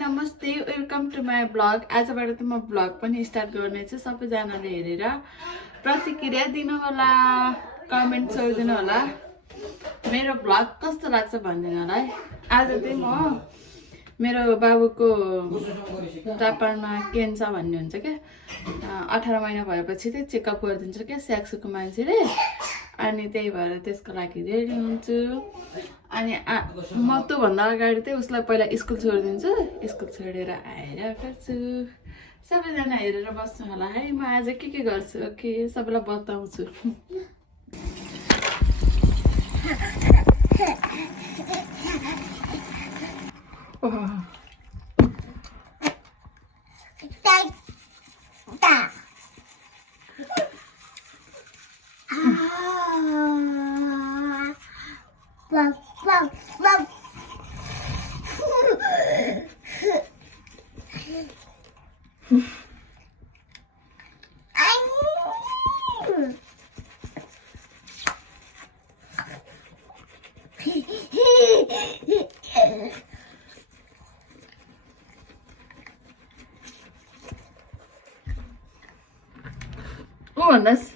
नमस्ते welcome to my blog. आजबाट त म ब्लग पनि स्टार्ट गर्नेछु। सबैजनाले हेरेर प्रतिक्रिया दिनु होला, कमेन्ट गरिदिनु होला, मेरो ब्लग कस्तो लाग्छ भनिदिनु होला है। आज चाहिँ म मेरो बाबुको जापानमा क्यान्सर भन्ने हुन्छ क्या, 18 महिना भएपछि चाहिँ चेकअप गरिदिन्छ क्या स्याक्सुको मान्छेले। अनि त्यही भएर त्यसको लागि रेडी हुन्छु। अनि म त्योभन्दा अगाडि चाहिँ उसलाई पहिला स्कुल छोडिदिन्छु, स्कुल छोडेर आएर गर्छु। सबैजना हेरेर बस्नु होला है, म आज के गर्छु ओके सबैलाई बताउँछु। भन्नुहोस्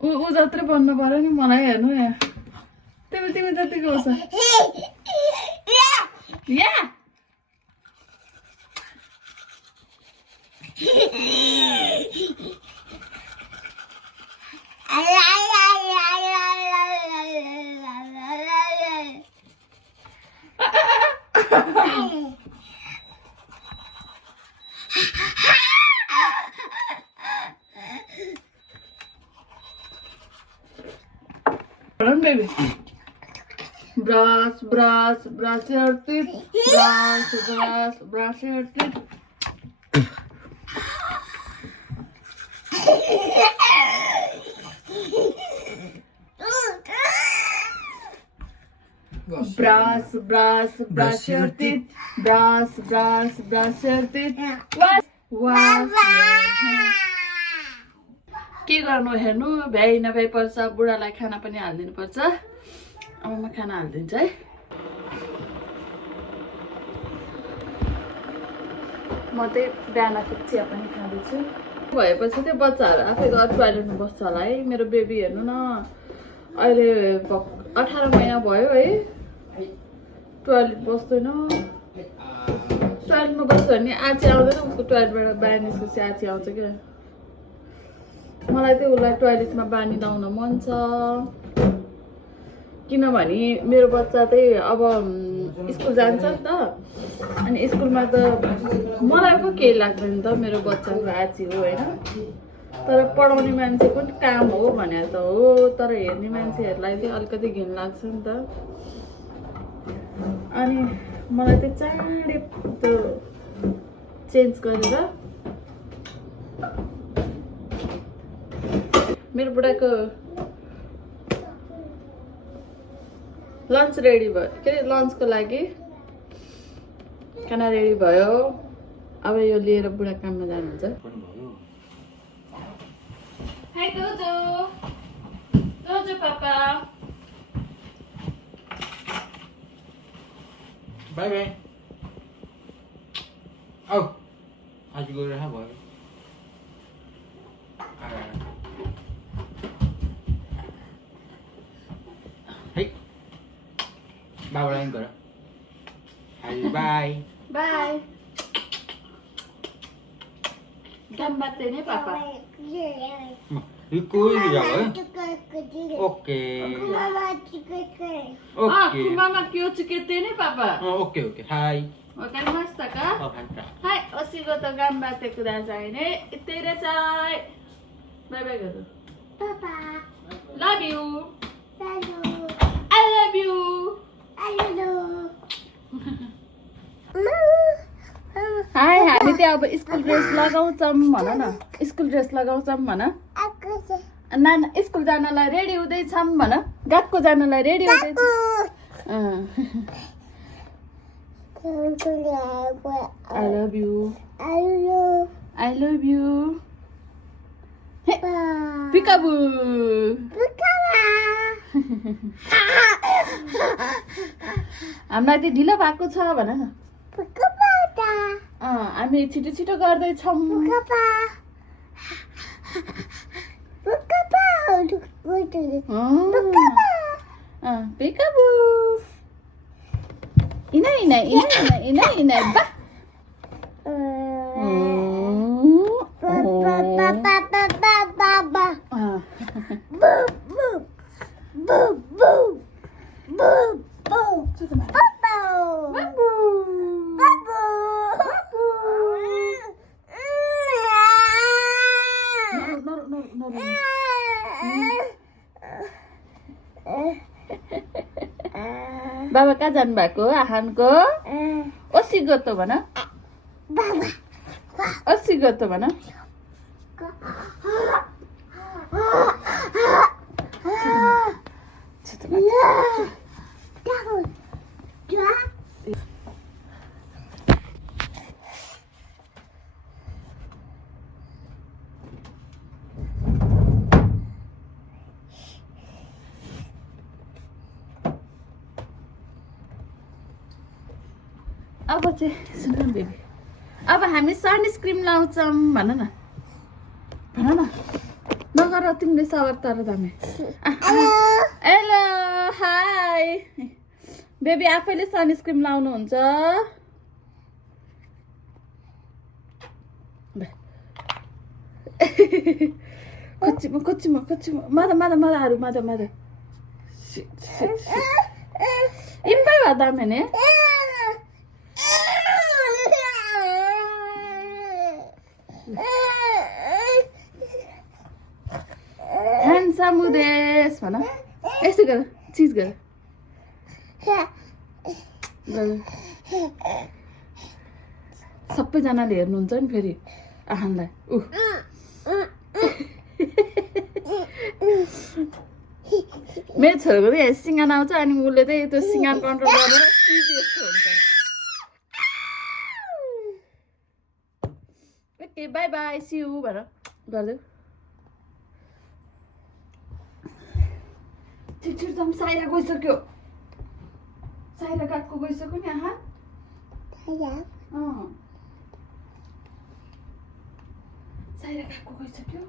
ऊ जत्रै बन्नु पर्यो नि मलाई हेर्नु यहाँ। तिमी जतिको छ या baby. Brush your teeth. Brush your teeth. Brush your teeth. Brush your teeth. Wash के गर्नु हेर्नु, भ्याइ नभ्याइ पर्छ। बुढालाई खाना पनि हालिदिनु पर्छ। अब म खाना हालिदिन्छु है। म चाहिँ बिहानको चिया पनि खाँदैछु। भएपछि चाहिँ बच्चाहरू आफै घर टोयलेटमा बस्छ होला है। मेरो बेबी हेर्नु न, अहिले 18 महिना भयो है, टोयलेट बस्दैन। टोयलेटमा बस्छ भने आची आउँदैन, उसको टोयलेटबाट बाहिर निस्केपछि आची आउँछ क्या। मलाई चाहिँ उसलाई टोयलेटमा बानी लाउन मन छ, किनभने मेरो बच्चा चाहिँ अब स्कुल जान्छ नि त। अनि स्कुलमा त मलाई पो केही लाग्दैन त, मेरो बच्चाको आची हो होइन। तर पढाउने मान्छेको पनि काम हो भने त हो, तर हेर्ने मान्छेहरूलाई चाहिँ अलिकति घिन लाग्छ नि त। अनि मलाई चाहिँ चाँडै त्यो चेन्ज गरेर मेरो बुढाको लन्च रेडी भयो, के अरे लन्चको लागि खाना रेडी भयो। अब यो लिएर बुढा काममा जानुहुन्छ। हाय दोजो पापा, बाई बाई। आऊ आज गएर भयो। बाबालाई गर। Bye bye. गम्बाते पापा। कोही ओके मामा क्यों चुकेते ने पापा? ओके ओके हाय वकारिमास्ता का? हाय ओशिगोतो गम्बाते कुदासाई ने इत्तेरासाई। बाय बाय करो। Papa love you. I love you. Hi हामी चाहिँ अब स्कुल ड्रेस लगाउँछौँ भन न, स्कुल ड्रेस लगाउँछौँ भन। नाना स्कुल जानलाई रेडी हुँदैछौँ भन, गएको जानलाई रेडी हुँदैछ। I love you. I love you. Peekaboo. हामीलाई त्यो ढिलो भएको छ भन न हामी छिटो छिटो गर्दैछौँ पेकाबु इना इना इना इना इना बा बाबा कहाँ जानु भएको आहानको ओसी गतो भन ओसी गतो भन अब चाहिँ सुन बेबी अब हामी सनस्क्रिन लाउँछौँ भन न नगर तिमीले सवार तर दामी हेलो हाई बेबी आफैले सनस्क्रिन लाउनुहुन्छ मादा इम्पै भए दामी ने ह्यान्डसम उदेश भन यस्तो गर चिज गर सबैजनाले हेर्नुहुन्छ नि फेरि आहानलाई मेरो छोरीको चाहिँ सिँगान आउँछ अनि उसले चाहिँ त्यो सिँगान कन्ट्रोल गरेर चिज यस्तो हुन्छ okay bye bye see you भनेर गरिदेऊ छिटो साइरा गइसक्यो साइरा काठको गइसक्यो नि आहा साइरा काठको गइसक्यो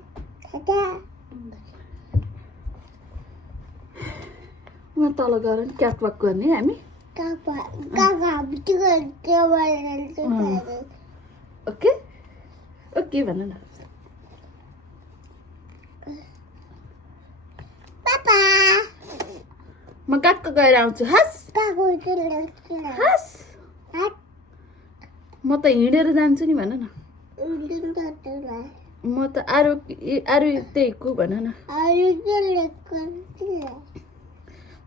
उहाँ तल गएर नि क्याक वाक गर्ने हामी ओके ओके भन न म काक्क गएर आउँछु हस् म त हिँडेर जान्छु नि भन न म त अरू त्यही कु भन न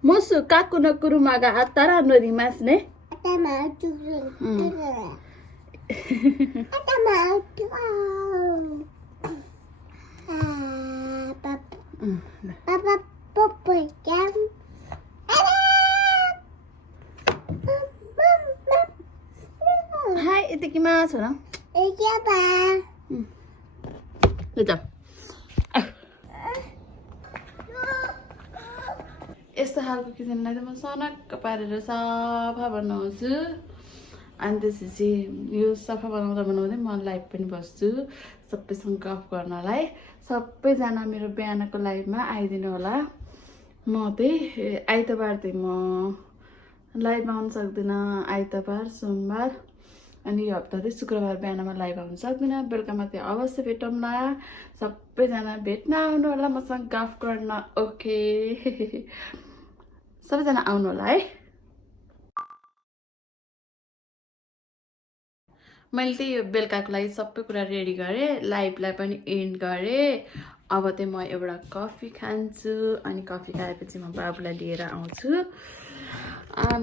मोसु काकु नकुरु मगा आतारा नोरी मास्ने हाय यतिकैमा छोरा ल जाऊ यस्तो खालको किचनलाई चाहिँ म सनक्क पारेर सफा बनाउँछु अनि त्यसपछि यो सफा बनाउँदै म लाइभ पनि बस्छु सबैसँग गफ गर्नलाई सबैजना मेरो बिहानको लाइभमा आइदिनु होला म चाहिँ आइतबार चाहिँ म लाइभ आउन सक्दिनँ आइतबार सोमबार अनि यो हप्ता चाहिँ शुक्रबार बिहानमा लाइभ आउन सक्दिनँ बेलुकामा चाहिँ अवश्य भेटौँला सबैजना भेट्न आउनु होला मसँग गफ गर्न ओके सबैजना आउनु होला है मैले चाहिँ यो बेलुकाको लागि सबै कुरा रेडी गरेँ लाइभलाई पनि एन्ड गरेँ अब चाहिँ म एउटा कफी खान्छु अनि कफी खाएपछि म बाबुलाई लिएर आउँछु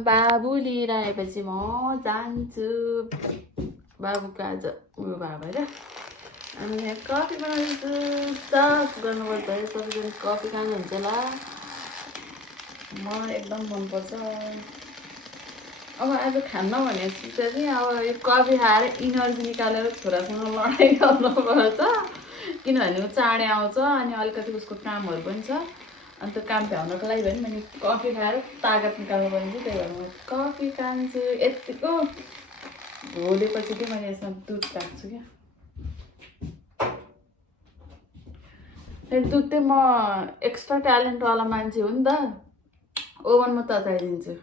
बाबु लिएर आएपछि म जान्छु बाबुको आज उयो भयो भएर अनि यहाँ कफी बनाउँछु चास गर्नुपर्छ है सबैजना कफी खानुहुन्छ होला मलाई एकदम मनपर्छ अब आज खान्न भने चाहिँ अब यो कफी खाएर इनर्जी निकालेर छोरासँग लडाइँ गर्नुपर्छ किनभने ऊ चाँडै आउँछ अनि अलिकति उसको कामहरू पनि छ अन्त काम भ्याउनको लागि भने मैले कफी खाएर तागत निकाल्नु पर्ने थियो, त्यही भएर म कफी खान्छु। यतिको घोलेपछि चाहिँ मैले यसमा दुध राख्छु क्या। दुध चाहिँ म एक्स्ट्रा ट्यालेन्टवाला मान्छे हो नि त, ओभनमा तताइदिन्छु।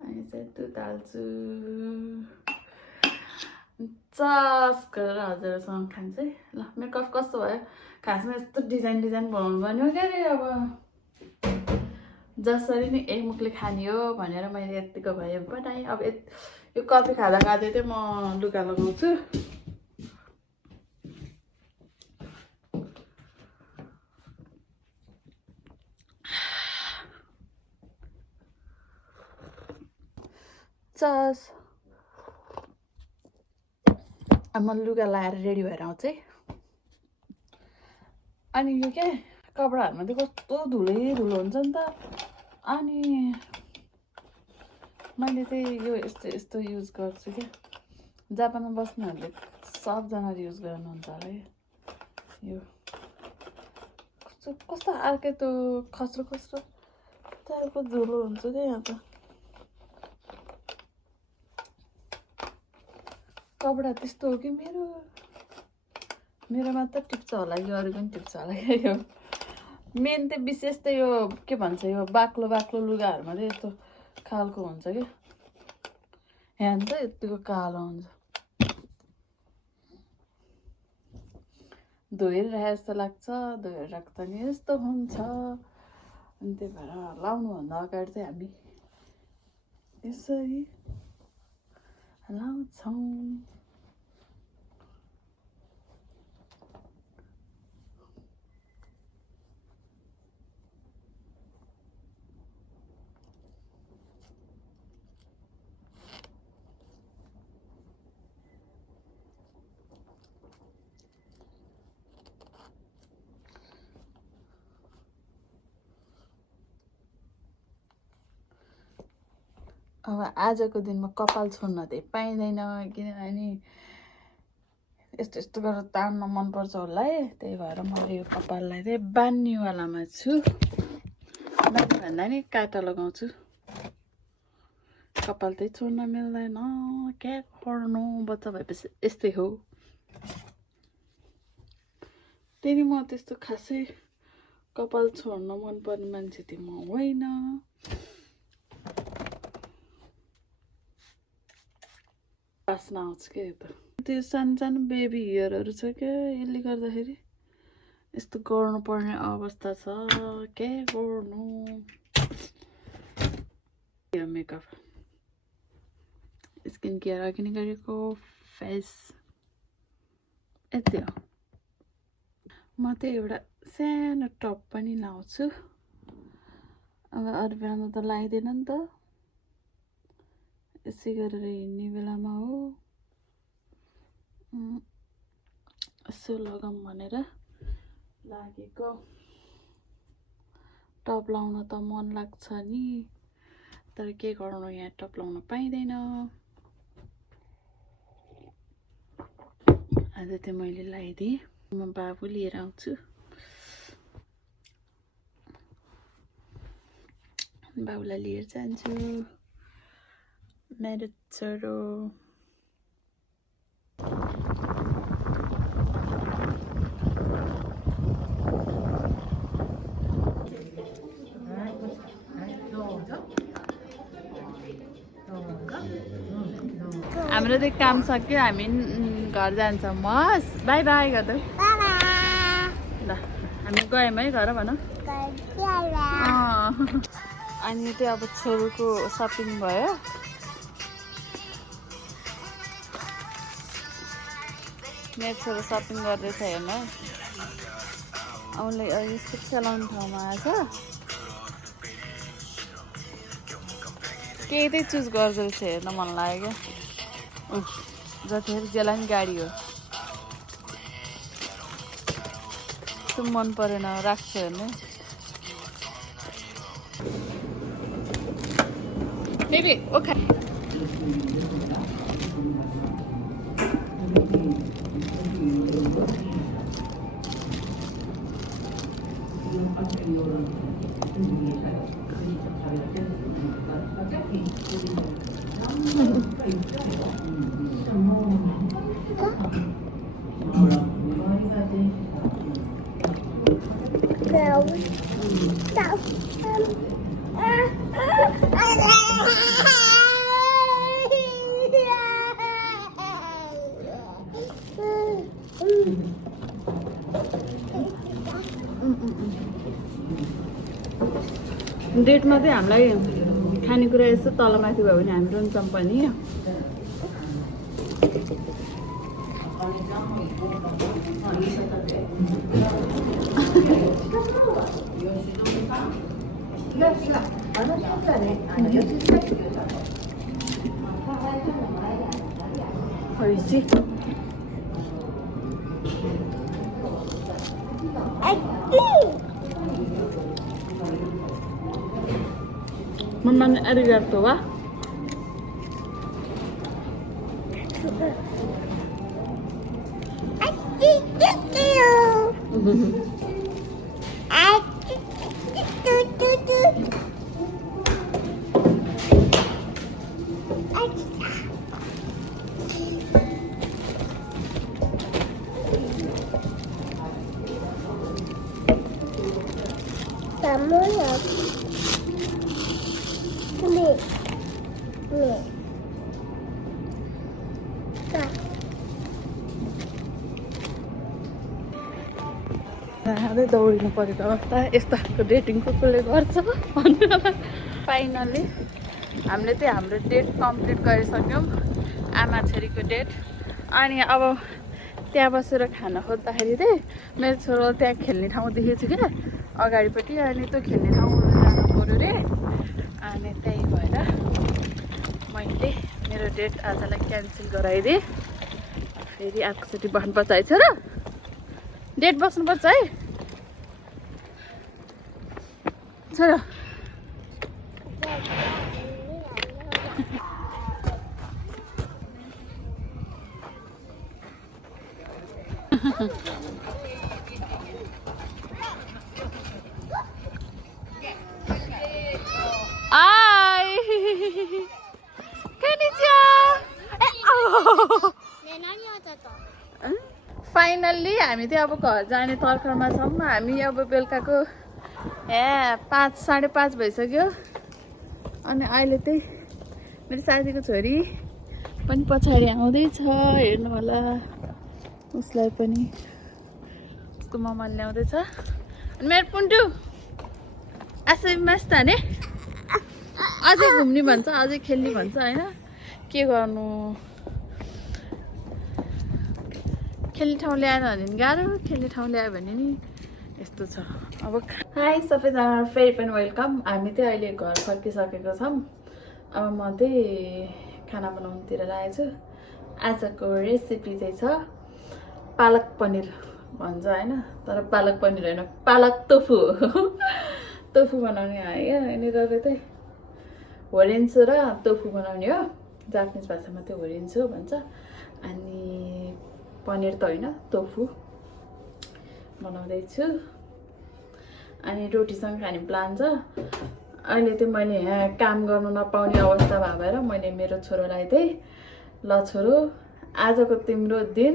अनि चाहिँ दुध हाल्छु, चस गरेर हजुरहरूसँग खान्छ है। ल मेरो कफ कस्तो भयो? खासमा यस्तो डिजाइन बनाउनु पर्ने हो क्या अरे। अब जसरी नै एक मुखले खाने हो भनेर मैले यतिको भयो बनाएँ। अब यो कफी खाँदा खाँदै चाहिँ म लुगा लगाउँछु। चस अब म लुगा लाएर रेडी भएर आउँछु है। अनि यो के कपडाहरूमा चाहिँ कस्तो धुलो हुन्छ नि त। अनि मैले चाहिँ यो यस्तो युज गर्छु क्या। जापानमा बस्नेहरूले सबजनाले युज गर्नुहुन्छ होला है। यो कस्तो अर्कै त्यो खस्रो टाइपको धुलो हुन्छ क्या यहाँ त। कपडा त्यस्तो हो कि मेरो मात्र टिप्छ होला कि अरू पनि टिप्छ होला क्या। यो मेन चाहिँ विशेष त यो के भन्छ, यो बाक्लो लुगाहरूमा चाहिँ यस्तो खालको हुन्छ क्या। यहाँ त यतिको कालो हुन्छ, धोएर राखे जस्तो लाग्छ, धोएर राख्दा नि यस्तो हुन्छ। अनि त्यही भएर लाउनुभन्दा अगाडि चाहिँ हामी यसरी लाउँछौँ। अब आजको दिनमा कपाल छोड्न चाहिँ पाइँदैन, किनभने यस्तो गरेर तान्न मनपर्छ होला है। त्यही भएर मैले यो कपाललाई चाहिँ बान्नेवालामा छु। बान्ने भन्दा नि काटा लगाउँछु। कपाल चाहिँ छोड्न मिल्दैन, के गर्नु, बच्चा भएपछि यस्तै हो। त्यही म त्यस्तो खासै कपाल छोड्न मनपर्ने मान्छे चाहिँ म होइन। बास्ना आउँछ क्या यो त। त्यो सानो बेबी हेयरहरू छ क्या, यसले गर्दाखेरि यस्तो गर्नुपर्ने अवस्था छ। के गर्नु। यो मेकअप स्किन केयर अघि नै गरेको, फेस यति हो। म चाहिँ एउटा सानो टप पनि लाउँछु। अब अरू बेलामा त लगाइदिएन नि त, यसै गरेर हिँड्ने बेलामा हो यसो लगाऊँ भनेर लागेको। टप लाउन त मन लाग्छ नि, तर के गर्नु, यहाँ टप लाउन पाइँदैन। आज चाहिँ मैले लगाइदिएँ। म बाबु लिएर आउँछु। बाबुलाई लिएर जान्छु। मेरो छोरो हाम्रो चाहिँ काम सक्यो, हामी घर जान्छौँ। मस बाई बाई गर्दै ल, हामी गयौँ है घर भनौँ। अनि चाहिँ अब छोरोको सपिङ भयो। मेरो छोरो सपिङ गर्दैछ हेर्नु है। उसले यस्तो खेलाउने ठाउँमा आएछ, केही चाहिँ चुज गर्दो रहेछ, हेर्न मन लाग्यो क्या। जतिखेर जेला नि गाडी हो। त्यो मन परेन, राख्छु हेर्नु। Baby okay. डेटमा चाहिँ हामीलाई खानेकुरा यसो तलमाथि भयो भने हामी रुन्छौँ पनि। Mamma arigato va? दौडिनु परेको अवस्था यस्तो खालको डेटिङ कसले गर्छ भन्नु। फाइनली हामीले चाहिँ हाम्रो डेट कम्प्लिट गरिसक्यौँ, आमा छोरीको डेट। अनि अब त्यहाँ बसेर खाना खोज्दाखेरि चाहिँ मेरो छोरो त्यहाँ खेल्ने ठाउँ देखेको छु क्या अगाडिपट्टि, अनि त्यो खेल्ने ठाउँ जानु पऱ्यो रे। अनि त्यही भएर मैले मेरो डेट आजलाई क्यान्सल गराइदिएँ। फेरि अर्कोचोटि बस्नुपर्छ है छोरा, डेट बस्नुपर्छ है छोरा। Ai, konnichiwa. फाइनल्ली हामी चाहिँ अब घर जाने तर्खरमा छौँ। हामी अब बेलुकाको 5-5:30 भइसक्यो। अनि अहिले चाहिँ मेरो साथीको छोरी पनि पछाडि आउँदैछ, हेर्नु होला उसलाई पनि उसको मम्माले ल्याउँदैछ। अनि मेरो पुन्टु आसै मस्त हाने, अझै घुम्ने भन्छ, अझै खेल्ने भन्छ होइन, के गर्नु। खेल्ने ठाउँ ल्याएन भने नि गाह्रो, खेल्ने ठाउँ ल्यायो भने नि यस्तो छ। अब हाई सबैजना, फेरि पनि वेलकम। हामी चाहिँ अहिले घर फर्किसकेको छौँ। अब म चाहिँ खाना बनाउनुतिर लागेको छु। आजको रेसिपी चाहिँ छ पालक पनिर भन्छ होइन, तर पालक पनिर होइन, पालक टोफु टोफु बनाउने आयो। यहाँनिर चाहिँ होरेन्सो र टोफु बनाउने हो, जापानिज भाषामा चाहिँ होरेन्सो भन्छ। अनि पनिर त होइन, टोफु बनाउँदैछु। अनि रोटीसँग खाने प्लान छ। अहिले चाहिँ मैले यहाँ काम गर्नु नपाउने अवस्था भएर मैले मेरो छोरोलाई चाहिँ ल छोरो आजको तिम्रो दिन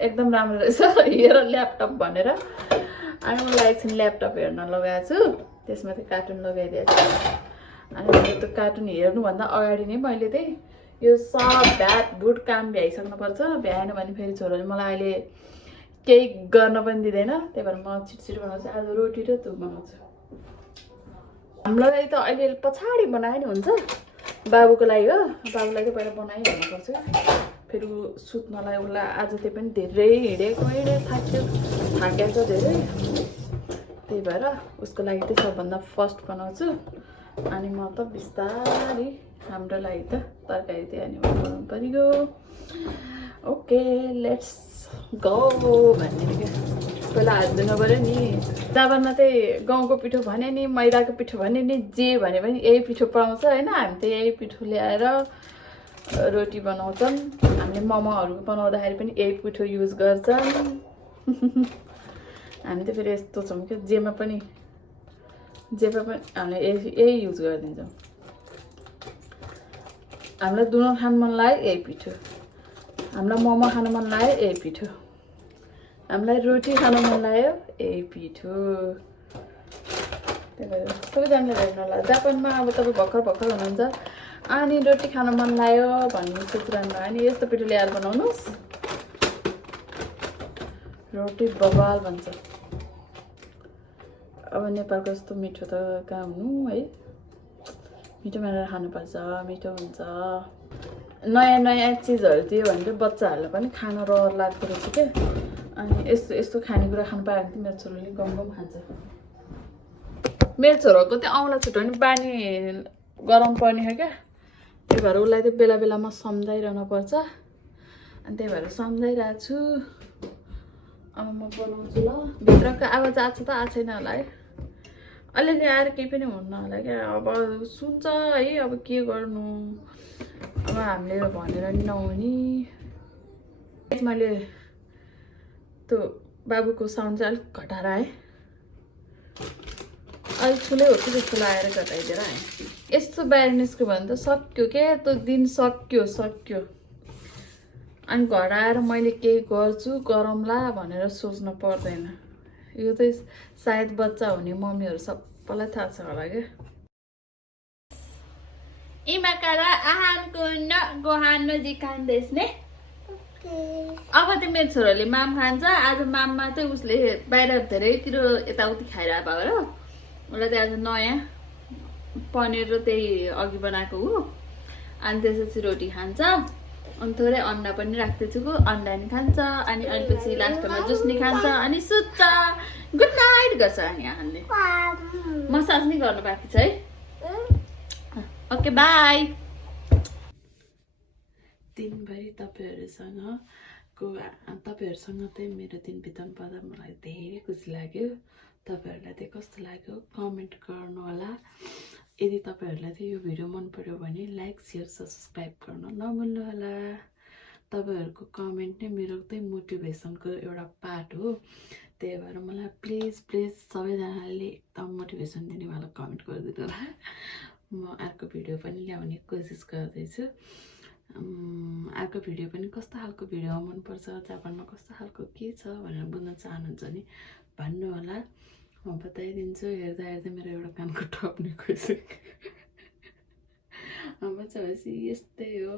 एकदम राम्रो रहेछ हेर ल्यापटप भनेर, अनि मलाई एकछिन ल्यापटप हेर्न लगाएको छु। त्यसमा चाहिँ कार्टुन लगाइदिएको छु। अनि मैले त्यो कार्टुन हेर्नुभन्दा अगाडि नै मैले चाहिँ यो सब भ्याट भुट काम भ्याइसक्नुपर्छ। भ्याएन भने फेरि छोरोले मलाई अहिले केही गर्न पनि दिँदैन। त्यही भएर म छिटो बनाउँछु। आज रोटी र त्यो बनाउँछु। हाम्रो लागि त अहिले पछाडि बनायो नि हुन्छ, बाबुको लागि हो। बाबुलाई चाहिँ पहिला बनाइहाल्नुपर्छ, फेरि सुत्नलाई उसलाई आज त्यही पनि धेरै हिँडेको थाकेको छ धेरै। त्यही भएर उसको लागि चाहिँ सबभन्दा फर्स्ट बनाउँछु। अनि म त बिस्तारै हाम्रो लागि त तरकारी चाहिँ अनि बनाउनु पऱ्यो। ओके लेट्स गो भन्ने क्या, पहिला हात धुनु पऱ्यो नि। जापानमा चाहिँ गाउँको पिठो भने नि, मैदाको पिठो भने नि, जे भने पनि यही पिठो पाउँछ होइन। हामी त यही पिठो ल्याएर रोटी बनाउँछौँ। हामीले मोमोहरू बनाउँदाखेरि पनि यही पिठो युज गर्छौँ। हामी त फेरि यस्तो छौँ क्या, जेमा पनि हामीले यही युज गरिदिन्छौँ। हामीलाई दुनो खानु मन लाग्यो यही पिठो, हामीलाई मोमो खानु मन लाग्यो यही पिठो, हामीलाई रोटी खानु मन लाग्यो यही पिठो। त्यही भएर सबैजनाले हेर्नु होला। जापानमा अब तपाईँ भर्खर भर्खर हुनुहुन्छ अनि रोटी खानु मन लाग्यो भन्ने सोचिरहनु भयो भने यस्तो पिठो ल्याएर बनाउनुहोस्, रोटी बबाल भन्छ। अब नेपालको जस्तो मिठो त कहाँ हुनु है, मिठो मानेर खानुपर्छ, मिठो हुन्छ। नयाँ नयाँ चिजहरू दियो भने चाहिँ बच्चाहरूलाई पनि खान रहर लाग्दो रहेछ क्या। अनि यस्तो यस्तो खानेकुरा खानु पायो भने चाहिँ मेरो छोरोले गम खान्छ। मेरो छोरोको त्यो औँला छुट्यो भने पानी गरम पर्ने हो क्या, त्यही भएर उसलाई चाहिँ बेला बेलामा सम्झाइरहनु पर्छ। अनि त्यही भएर सम्झाइरहेको छु। अब म बनाउँछु ल। भित्रको आवाज आएको छ त आएको छैन होला है, अलिअलि आएर केही पनि हुन्न होला क्या। अब सुन्छ है, अब के गर्नु, अब हामीले भनेर नि नहुने। मैले त्यो बाबुको साउन्ड चाहिँ अलिक घटाएर आएँ, अलिक ठुलै हो कि जस्तो लागेर घटाइदिएर आएँ। यस्तो बाहिर निस्क्यो भने त सक्यो क्या, त्यो दिन सक्यो। अनि घर आएर मैले केही गर्छु गरौँला भनेर सोच्नु पर्दैन। यो चाहिँ सायद बच्चा हुने मम्मीहरू सबैलाई थाहा छ होला क्या। इमाकारा आहानको न गोहान जिखान्दैछ ने। अब चाहिँ मेरो छोराले माम खान्छ। आज माममा चाहिँ उसले बाहिर धेरैतिर यताउति खाइरहेको भयो र उसलाई चाहिँ आज नयाँ पनिर र त्यही अघि बनाएको हो। अनि त्यसपछि रोटी खान्छ, अनि थोरै अन्डा पनि राख्दैछु, अन्डा नि खान्छ, अनि अलिपछि लास्टमा जुस नि खान्छ, अनि सुत्छ, गुड नाइट गर्छ। अनि हामीले मसाज नि गर्नु बाँकी छ है। Okay by. दिनभरि तपाईँहरूसँग चाहिँ मेरो दिन बिताउनु पर्दा मलाई धेरै खुसी लाग्यो। तपाईँहरूलाई चाहिँ कस्तो लाग्यो कमेन्ट गर्नु होला। यदि तपाईँहरूलाई चाहिँ यो भिडियो मन पर्यो भने लाइक सेयर सब्सक्राइब गर्न नभुल्नु होला। तपाईँहरूको कमेन्ट नै मेरो चाहिँ मोटिभेसनको एउटा पार्ट हो। त्यही भएर मलाई प्लिज सबैजनाले एकदम मोटिभेसन दिनेवाला कमेन्ट गरिदिनु होला। म अर्को भिडियो पनि ल्याउने कोसिस गर्दैछु। अर्को भिडियो पनि कस्तो खालको भिडियो मनपर्छ, जापानमा कस्तो खालको के छ भनेर बुझ्न चाहनुहुन्छ भने भन्नु होला, म बताइदिन्छु। हेर्दा हेर्दै मेरो एउटा कानको टप्ने गइसक्यो। अब चाहिँ यस्तै हो।